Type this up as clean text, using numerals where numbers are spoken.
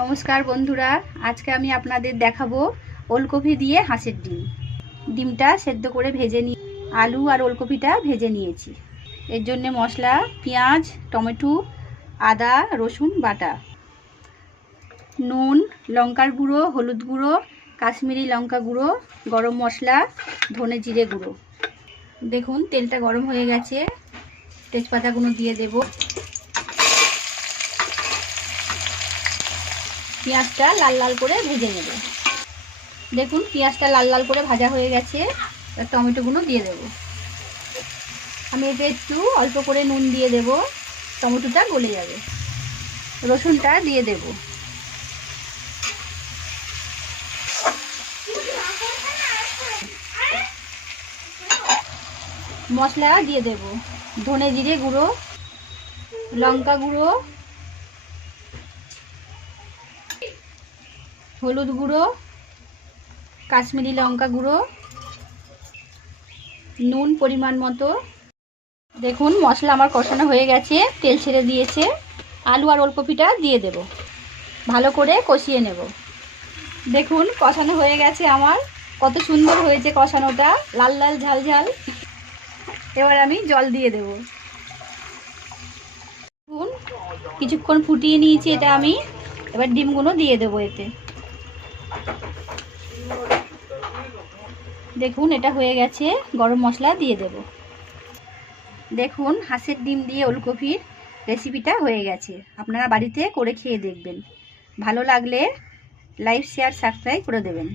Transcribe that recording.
নমস্কার বন্ধুরা, আজকে আমি আপনাদের দেখাবো ওলকপি দিয়ে হাঁসের ডিম। ডিমটা সেদ্ধ করে ভেজে নিয়ে আলু আর ওলকপিটা ভেজে নিয়েছি। এর জন্য মশলা পেঁয়াজ, টমেটো, আদা রসুন বাটা, নুন, লঙ্কার গুঁড়ো, হলুদ গুঁড়ো, কাশ্মীরি লঙ্কা গুঁড়ো, গরম মশলা, ধনে জিরে গুঁড়ো। দেখুন তেলটা গরম হয়ে গেছে, তেজপাতাগুলো দিয়ে দেব। পেঁয়াজটা লাল লাল করে ভেজে নেব। দেখুন পেঁয়াজটা লাল লাল করে ভাজা হয়ে গেছে। টমেটোগুলো দিয়ে দেব। আমি এতে একটু অল্প করে নুন দিয়ে দেব, টমেটোটা গলে যাবে। রসুনটা দিয়ে দেব। মশলা দিয়ে দেব, ধনে জিরে গুঁড়ো, লঙ্কা গুঁড়ো, হলুদ গুঁড়ো, কাশ্মীরি লঙ্কা গুঁড়ো, নুন পরিমাণ মতো। দেখুন মশলা আমার কষানো হয়ে গেছে, তেল ছেড়ে দিয়েছে। আলু আর ওলকপিটা দিয়ে দেব, ভালো করে কষিয়ে নেব। দেখুন কষানো হয়ে গেছে আমার, কত সুন্দর হয়েছে কষানোটা, লাল লাল ঝাল ঝাল। এবার আমি জল দিয়ে দেব। দেখুন কিছুক্ষণ ফুটিয়ে নিয়েছি এটা আমি। এবার ডিমগুলো দিয়ে দেবো এতে। দেখুন এটা হয়ে গেছে, গরম মশলা দিয়ে দেব। দেখুন হাঁসের ডিম দিয়ে ওলকপির রেসিপিটা হয়ে গেছে। আপনারা বাড়িতে করে খেয়ে দেখবেন। ভালো লাগলে লাইক শেয়ার সাবস্ক্রাইব করে দেবেন।